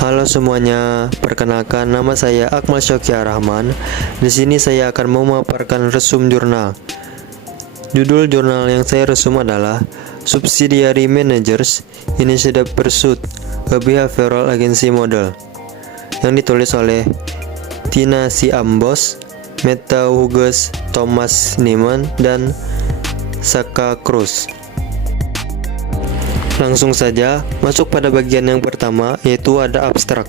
Halo semuanya, perkenalkan nama saya Akmal Syokya Rahman. Di sini saya akan memaparkan resum jurnal. Judul jurnal yang saya resum adalah Subsidiary Managers Initiative Pursuit a Behavioral Agency Model, yang ditulis oleh Tina C. Ambos, Meta Hughes, Thomas Niemann, dan Saka Cruz. Langsung saja masuk pada bagian yang pertama, yaitu ada abstrak.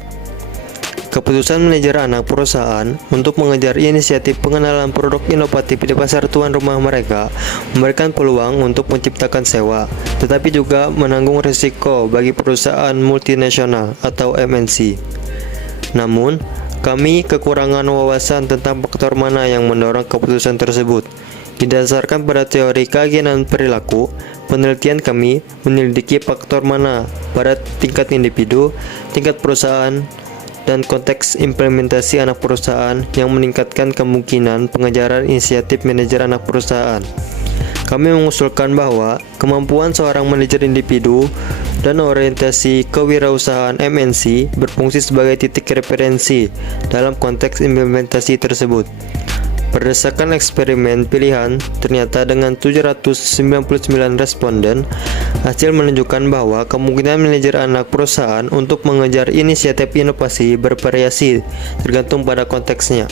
Keputusan manajer anak perusahaan untuk mengejar inisiatif pengenalan produk inovatif di pasar tuan rumah mereka memberikan peluang untuk menciptakan sewa, tetapi juga menanggung risiko bagi perusahaan multinasional atau MNC. Namun, kami kekurangan wawasan tentang faktor mana yang mendorong keputusan tersebut. Didasarkan pada teori keagenan perilaku, penelitian kami menyelidiki faktor mana pada tingkat individu, tingkat perusahaan, dan konteks implementasi anak perusahaan yang meningkatkan kemungkinan pengejaran inisiatif manajer anak perusahaan. Kami mengusulkan bahwa kemampuan seorang manajer individu dan orientasi kewirausahaan MNC berfungsi sebagai titik referensi dalam konteks implementasi tersebut. Berdasarkan eksperimen pilihan, ternyata dengan 799 responden, hasil menunjukkan bahwa kemungkinan manajer anak perusahaan untuk mengejar inisiatif inovasi bervariasi tergantung pada konteksnya.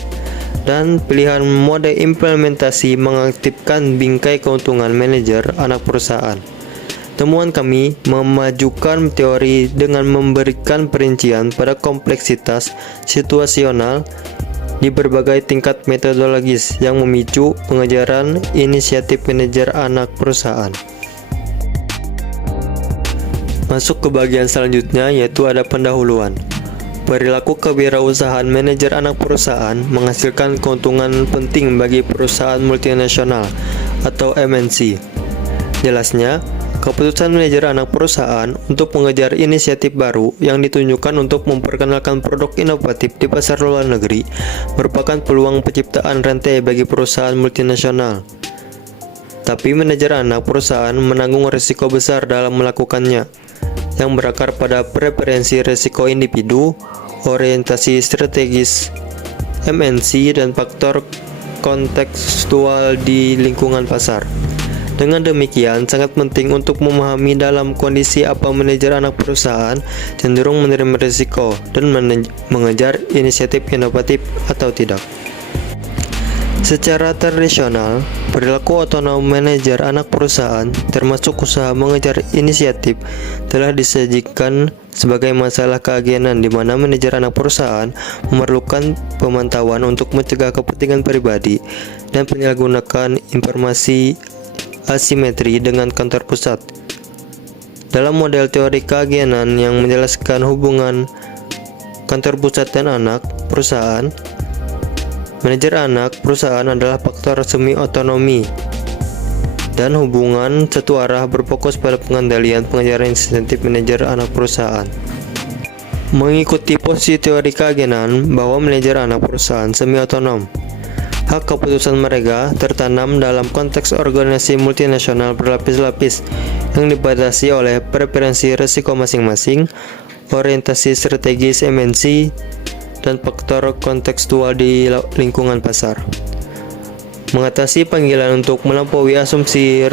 Dan pilihan mode implementasi mengaktifkan bingkai keuntungan manajer anak perusahaan. Temuan kami memajukan teori dengan memberikan perincian pada kompleksitas situasional di berbagai tingkat metodologis yang memicu pengejaran inisiatif manajer anak perusahaan. Masuk ke bagian selanjutnya, yaitu ada pendahuluan. Perilaku kewirausahaan manajer anak perusahaan menghasilkan keuntungan penting bagi perusahaan multinasional atau MNC. Jelasnya, keputusan manajer anak perusahaan untuk mengejar inisiatif baru yang ditunjukkan untuk memperkenalkan produk inovatif di pasar luar negeri merupakan peluang penciptaan rantai bagi perusahaan multinasional. Tapi manajer anak perusahaan menanggung risiko besar dalam melakukannya, yang berakar pada preferensi risiko individu, orientasi strategis MNC, dan faktor kontekstual di lingkungan pasar. Dengan demikian, sangat penting untuk memahami dalam kondisi apa manajer anak perusahaan cenderung menerima risiko dan mengejar inisiatif inovatif atau tidak. Secara tradisional, perilaku otonom manajer anak perusahaan, termasuk usaha mengejar inisiatif, telah disajikan sebagai masalah keagenan di mana manajer anak perusahaan memerlukan pemantauan untuk mencegah kepentingan pribadi dan penyalahgunaan informasi asimetri dengan kantor pusat. Dalam model teori keagenan yang menjelaskan hubungan kantor pusat dan anak perusahaan, manajer anak perusahaan adalah faktor semi otonomi dan hubungan satu arah berfokus pada pengendalian pengejaran insentif manajer anak perusahaan. Mengikuti posisi teori keagenan bahwa manajer anak perusahaan semi otonom, hak keputusan mereka tertanam dalam konteks organisasi multinasional berlapis-lapis yang dibatasi oleh preferensi risiko masing-masing, orientasi strategis MNC, dan faktor kontekstual di lingkungan pasar. Mengatasi panggilan untuk melampaui asumsi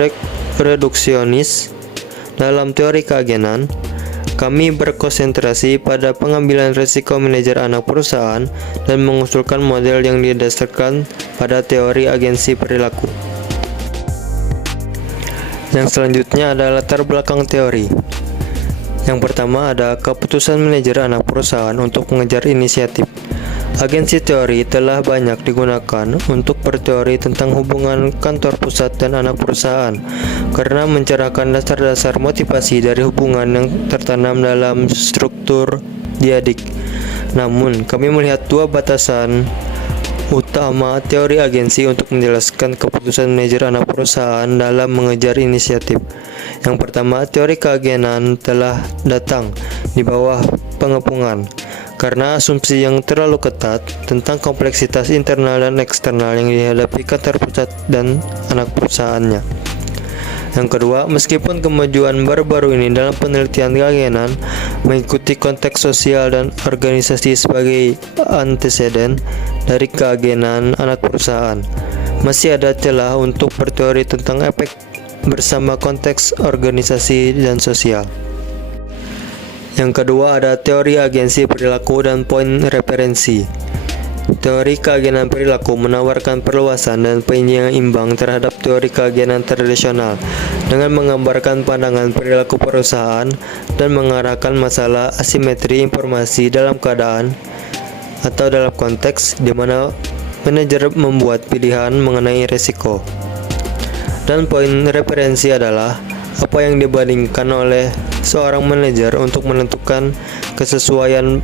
reduksionis dalam teori keagenan, kami berkonsentrasi pada pengambilan risiko manajer anak perusahaan dan mengusulkan model yang didasarkan pada teori agensi perilaku. Yang selanjutnya adalah latar belakang teori. Yang pertama ada keputusan manajer anak perusahaan untuk mengejar inisiatif. Agensi teori telah banyak digunakan untuk berteori tentang hubungan kantor pusat dan anak perusahaan karena mencerahkan dasar-dasar motivasi dari hubungan yang tertanam dalam struktur diadik. Namun, kami melihat dua batasan utama teori agensi untuk menjelaskan keputusan manajer anak perusahaan dalam mengejar inisiatif. Yang pertama, teori keagenan telah datang di bawah pengepungan karena asumsi yang terlalu ketat tentang kompleksitas internal dan eksternal yang dihadapi kantor pusat dan anak perusahaannya. Yang kedua, meskipun kemajuan baru-baru ini dalam penelitian keagenan mengikuti konteks sosial dan organisasi sebagai anteseden dari keagenan anak perusahaan, masih ada celah untuk berteori tentang efek bersama konteks organisasi dan sosial. Yang kedua ada teori agensi perilaku dan poin referensi. Teori keagenan perilaku menawarkan perluasan dan penyeimbang terhadap teori keagenan tradisional dengan menggambarkan pandangan perilaku perusahaan dan mengarahkan masalah asimetri informasi dalam keadaan atau dalam konteks di mana manajer membuat pilihan mengenai risiko. Dan poin referensi adalah apa yang dibandingkan oleh seorang manajer untuk menentukan kesesuaian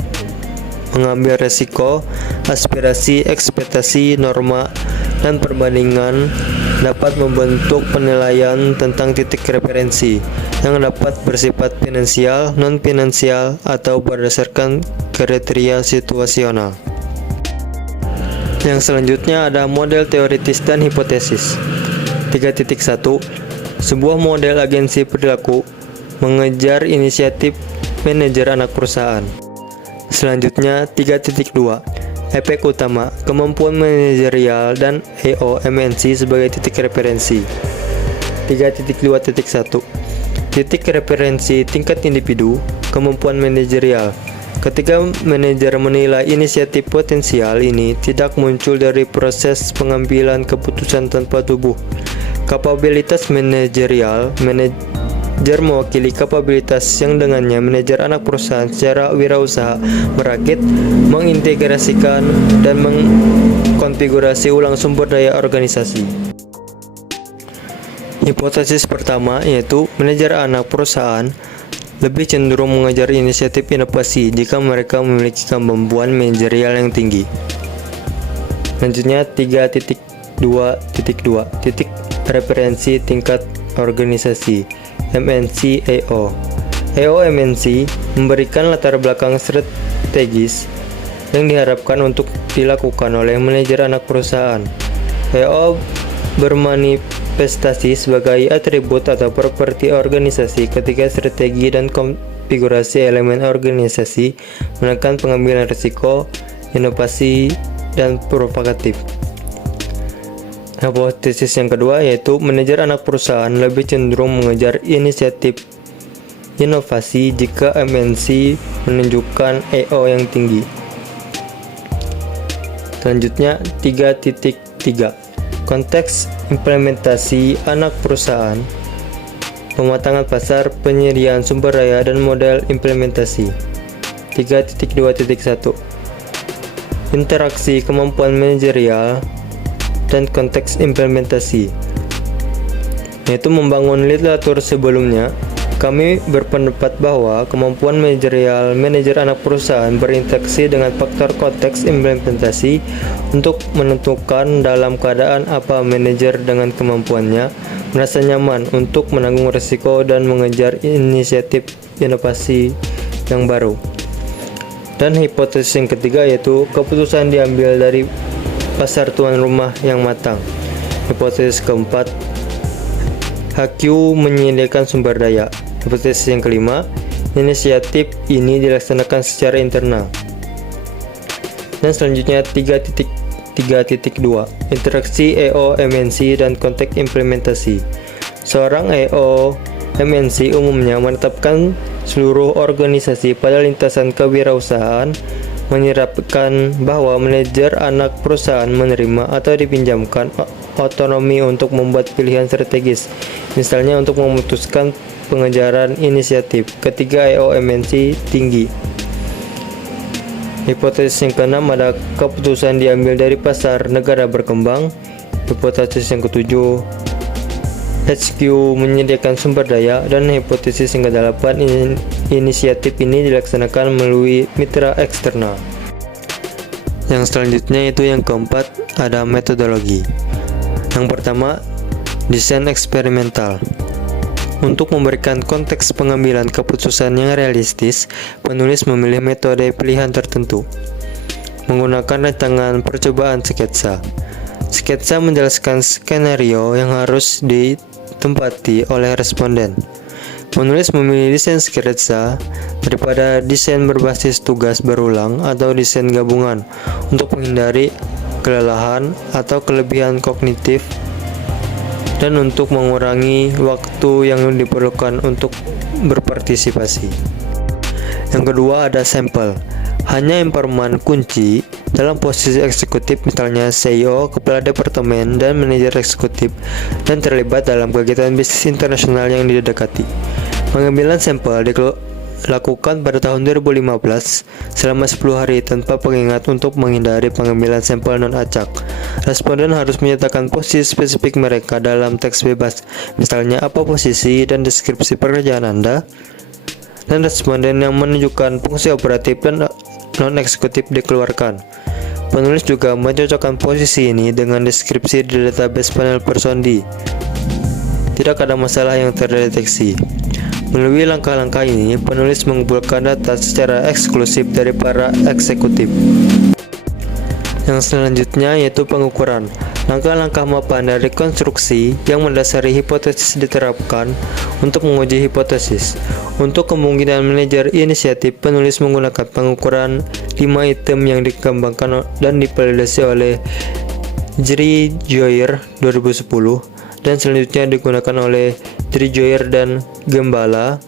mengambil resiko, aspirasi, ekspektasi, norma, dan perbandingan dapat membentuk penilaian tentang titik referensi yang dapat bersifat finansial, non-finansial, atau berdasarkan kriteria situasional. Yang selanjutnya ada model teoritis dan hipotesis. 3.1 Sebuah model agensi perilaku mengejar inisiatif manajer anak perusahaan. Selanjutnya 3.2 Efek utama, kemampuan manajerial dan EO MNC sebagai titik referensi. 3.2.1 Titik referensi tingkat individu, kemampuan manajerial. Ketika manajer menilai inisiatif potensial ini tidak muncul dari proses pengambilan keputusan tanpa tubuh. Kapabilitas manajerial, manajer mewakili kapabilitas yang dengannya manajer anak perusahaan secara wirausaha merakit, mengintegrasikan, dan mengkonfigurasi ulang sumber daya organisasi. Hipotesis pertama yaitu manajer anak perusahaan lebih cenderung mengejar inisiatif inovasi jika mereka memiliki kemampuan manajerial yang tinggi. Selanjutnya 3.2.2 Titik referensi tingkat organisasi MNC EO. EO MNC memberikan latar belakang strategis yang diharapkan untuk dilakukan oleh manajer anak perusahaan. EO bermanifestasi sebagai atribut atau properti organisasi ketika strategi dan konfigurasi elemen organisasi menekan pengambilan risiko, inovasi, dan provokatif. Hipotesis yang kedua yaitu manajer anak perusahaan lebih cenderung mengejar inisiatif inovasi jika MNC menunjukkan EO yang tinggi. Selanjutnya 3.3 Konteks implementasi anak perusahaan, pematangan pasar, penyediaan sumber daya, dan model implementasi. 3.2.1 Interaksi kemampuan manajerial dan konteks implementasi, yaitu membangun literatur sebelumnya. Kami berpendapat bahwa kemampuan manajerial manajer anak perusahaan berinteraksi dengan faktor konteks implementasi untuk menentukan dalam keadaan apa manajer dengan kemampuannya merasa nyaman untuk menanggung risiko dan mengejar inisiatif inovasi yang baru. Dan hipotesis yang ketiga yaitu keputusan diambil dari pasar tuan rumah yang matang. Hipotesis keempat, HQ menyediakan sumber daya. Hipotesis yang kelima, inisiatif ini dilaksanakan secara internal. Dan selanjutnya 3.3.2 Interaksi EO MNC dan konteks implementasi. Seorang EO MNC umumnya menetapkan seluruh organisasi pada lintasan kewirausahaan, menyerapkan bahwa manajer anak perusahaan menerima atau dipinjamkan otonomi untuk membuat pilihan strategis, misalnya untuk memutuskan pengejaran inisiatif ketika EO MNC tinggi. Hipotesis yang keenam ada keputusan diambil dari pasar negara berkembang. Hipotesis yang ketujuh, HQ menyediakan sumber daya. Dan hipotesis yang kedelapan, inisiatif ini dilaksanakan melalui mitra eksternal. Yang selanjutnya itu yang keempat, ada metodologi. Yang pertama, desain eksperimental. Untuk memberikan konteks pengambilan keputusan yang realistis, penulis memilih metode pilihan tertentu menggunakan rancangan percobaan sketsa. Sketsa menjelaskan skenario yang harus ditempati oleh responden. Penulis memilih desain sketsa daripada desain berbasis tugas berulang atau desain gabungan untuk menghindari kelelahan atau kelebihan kognitif dan untuk mengurangi waktu yang diperlukan untuk berpartisipasi. Yang kedua ada sampel. Hanya informan kunci dalam posisi eksekutif, misalnya CEO, kepala departemen, dan manajer eksekutif, dan terlibat dalam kegiatan bisnis internasional yang didekati. Pengambilan sampel dilakukan pada tahun 2015 selama 10 hari tanpa pengingat untuk menghindari pengambilan sampel non-acak. Responden harus menyatakan posisi spesifik mereka dalam teks bebas, misalnya apa posisi dan deskripsi pekerjaan Anda, dan responden yang menunjukkan fungsi operatif dan non-eksekutif dikeluarkan. Penulis juga mencocokkan posisi ini dengan deskripsi di database panel Persondi. Tidak ada masalah yang terdeteksi. Melalui langkah-langkah ini, penulis mengumpulkan data secara eksklusif dari para eksekutif. Yang selanjutnya yaitu pengukuran. Langkah-langkah mapan dari konstruksi yang mendasari hipotesis diterapkan untuk menguji hipotesis. Untuk kemungkinan manajer inisiatif, penulis menggunakan pengukuran 5 item yang dikembangkan dan divalidasi oleh Jri Joyer 2010 dan selanjutnya digunakan oleh Jri Joyer dan Gembala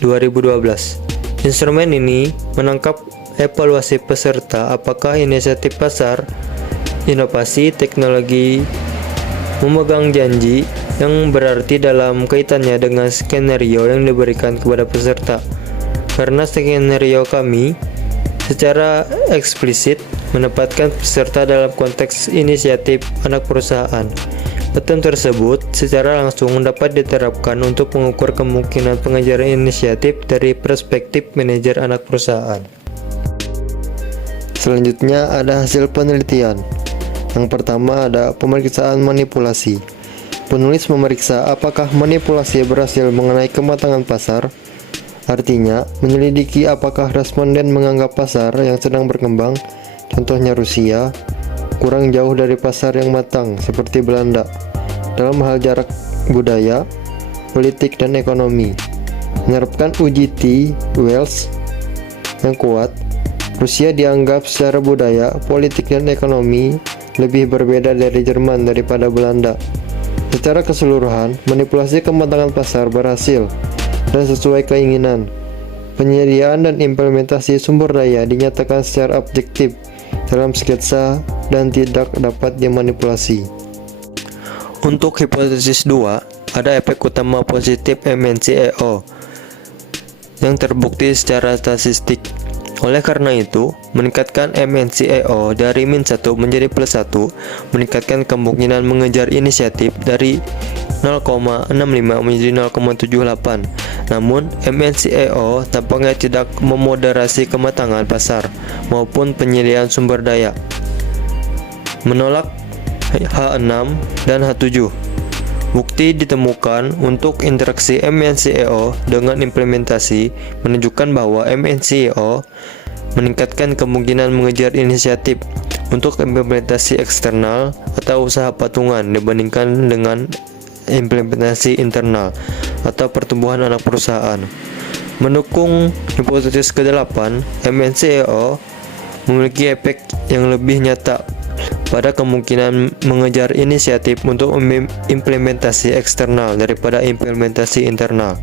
2012. Instrumen ini menangkap evaluasi peserta apakah inisiatif pasar, inovasi, teknologi memegang janji yang berarti dalam kaitannya dengan skenario yang diberikan kepada peserta. Karena skenario kami secara eksplisit menempatkan peserta dalam konteks inisiatif anak perusahaan. Pattern tersebut secara langsung dapat diterapkan untuk mengukur kemungkinan pengejaran inisiatif dari perspektif manajer anak perusahaan. Selanjutnya ada hasil penelitian. Yang pertama ada pemeriksaan manipulasi. Penulis memeriksa apakah manipulasi berhasil mengenai kematangan pasar. Artinya, menyelidiki apakah responden menganggap pasar yang sedang berkembang, contohnya Rusia, kurang jauh dari pasar yang matang seperti Belanda dalam hal jarak budaya, politik, dan ekonomi. Menerapkan uji T-Wells yang kuat, Rusia dianggap secara budaya, politik, dan ekonomi lebih berbeda dari Jerman daripada Belanda. Secara keseluruhan, manipulasi kematangan pasar berhasil dan sesuai keinginan. Penyediaan dan implementasi sumber daya dinyatakan secara objektif dalam sketsa dan tidak dapat dimanipulasi. Untuk hipotesis 2, ada efek utama positif MNCEO yang terbukti secara statistik. Oleh karena itu, meningkatkan MNCEO dari -1 menjadi +1 meningkatkan kemungkinan mengejar inisiatif dari 0,65 menjadi 0,78. Namun, MNCEO tampaknya tidak memoderasi kematangan pasar maupun penyediaan sumber daya. Menolak H6 dan H7. Bukti ditemukan untuk interaksi MNCEO dengan implementasi menunjukkan bahwa MNCEO meningkatkan kemungkinan mengejar inisiatif untuk implementasi eksternal atau usaha patungan dibandingkan dengan implementasi internal atau pertumbuhan anak perusahaan. Mendukung hipotesis ke-8, MNCEO memiliki efek yang lebih nyata pada kemungkinan mengejar inisiatif untuk implementasi eksternal daripada implementasi internal.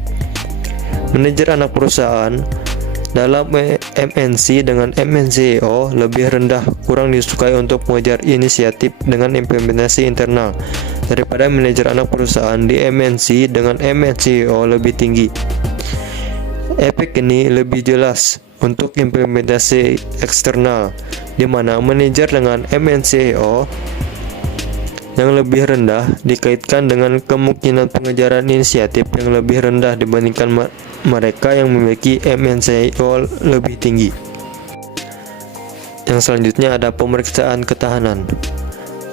Manajer anak perusahaan dalam MNC dengan MNCEO lebih rendah kurang disukai untuk mengejar inisiatif dengan implementasi internal daripada manajer anak perusahaan di MNC dengan MNCEO lebih tinggi. Efek ini lebih jelas untuk implementasi eksternal, di mana manajer dengan MNCEO yang lebih rendah dikaitkan dengan kemungkinan pengejaran inisiatif yang lebih rendah dibandingkan mereka yang memiliki MNCEO lebih tinggi. Yang selanjutnya ada pemeriksaan ketahanan.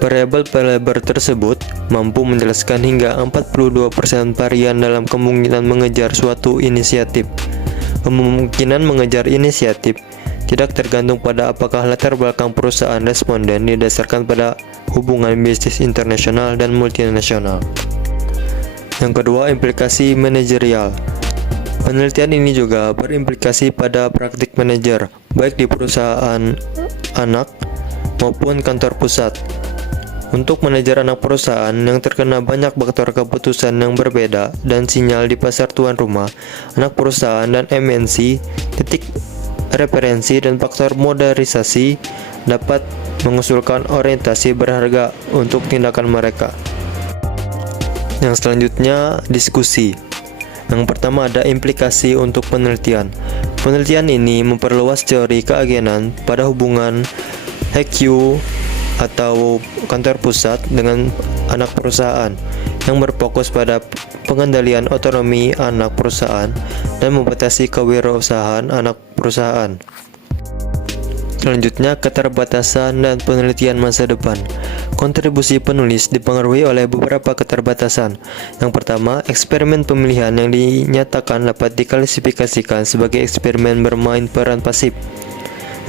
Variabel-variabel tersebut mampu menjelaskan hingga 42% varian dalam kemungkinan mengejar suatu inisiatif. Kemungkinan mengejar inisiatif tidak tergantung pada apakah latar belakang perusahaan responden didasarkan pada hubungan bisnis internasional dan multinasional. Yang kedua, implikasi manajerial. Penelitian ini juga berimplikasi pada praktik manajer, baik di perusahaan anak maupun kantor pusat. Untuk manajer anak perusahaan yang terkena banyak faktor keputusan yang berbeda dan sinyal di pasar tuan rumah, anak perusahaan dan MNC, titik referensi dan faktor modernisasi dapat mengusulkan orientasi berharga untuk tindakan mereka. Yang selanjutnya, diskusi. Yang pertama ada implikasi untuk penelitian. Penelitian ini memperluas teori keagenan pada hubungan HQ atau kantor pusat dengan anak perusahaan yang berfokus pada pengendalian otonomi anak perusahaan dan membatasi kewirausahaan anak perusahaan. Selanjutnya, keterbatasan dan penelitian masa depan. Kontribusi penulis dipengaruhi oleh beberapa keterbatasan. Yang pertama, eksperimen pemilihan yang dinyatakan dapat diklasifikasikan sebagai eksperimen bermain peran pasif.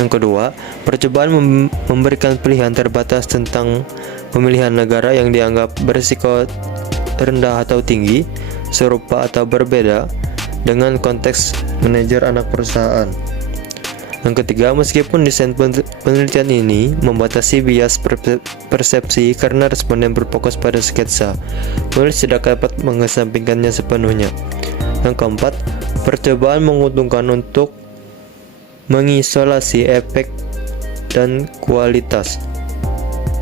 Yang kedua, percobaan memberikan pilihan terbatas tentang pemilihan negara yang dianggap berisiko rendah atau tinggi, serupa atau berbeda dengan konteks manajer anak perusahaan. Yang ketiga, meskipun desain penelitian ini membatasi bias persepsi karena responden berfokus pada sketsa, penulis tidak dapat mengesampingkannya sepenuhnya. Yang keempat, percobaan menguntungkan untuk mengisolasi efek dan kualitas.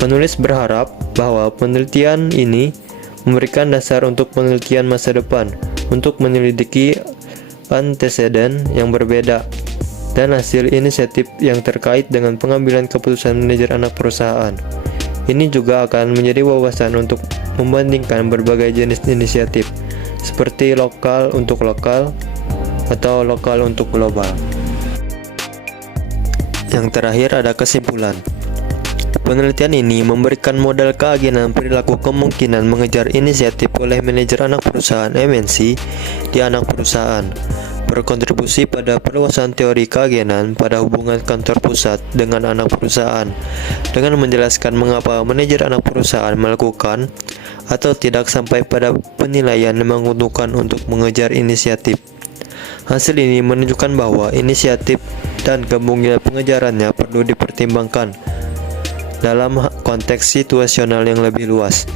Penulis berharap bahwa penelitian ini memberikan dasar untuk penelitian masa depan untuk menyelidiki anteseden yang berbeda dan hasil inisiatif yang terkait dengan pengambilan keputusan manajer anak perusahaan. Ini juga akan menjadi wawasan untuk membandingkan berbagai jenis inisiatif, seperti lokal untuk lokal atau lokal untuk global. Yang terakhir ada kesimpulan. Penelitian ini memberikan modal keagenan perilaku kemungkinan mengejar inisiatif oleh manajer anak perusahaan MNC di anak perusahaan, berkontribusi pada perluasan teori keagenan pada hubungan kantor pusat dengan anak perusahaan, dengan menjelaskan mengapa manajer anak perusahaan melakukan atau tidak sampai pada penilaian yang menguntungkan untuk mengejar inisiatif. Hasil ini menunjukkan bahwa inisiatif dan kemungkinan pengejarannya perlu dipertimbangkan dalam konteks situasional yang lebih luas.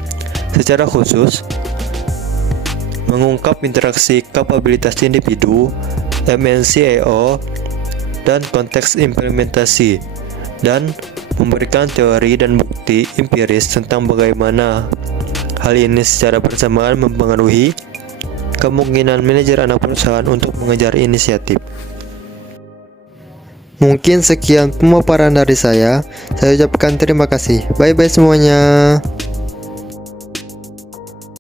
Secara khusus, mengungkap interaksi kapabilitas individu, MNCAO, dan konteks implementasi, dan memberikan teori dan bukti empiris tentang bagaimana hal ini secara bersamaan mempengaruhi kemungkinan manajer anak perusahaan untuk mengejar inisiatif. Mungkin sekian pemaparan dari saya. Saya ucapkan terima kasih. Bye-bye semuanya.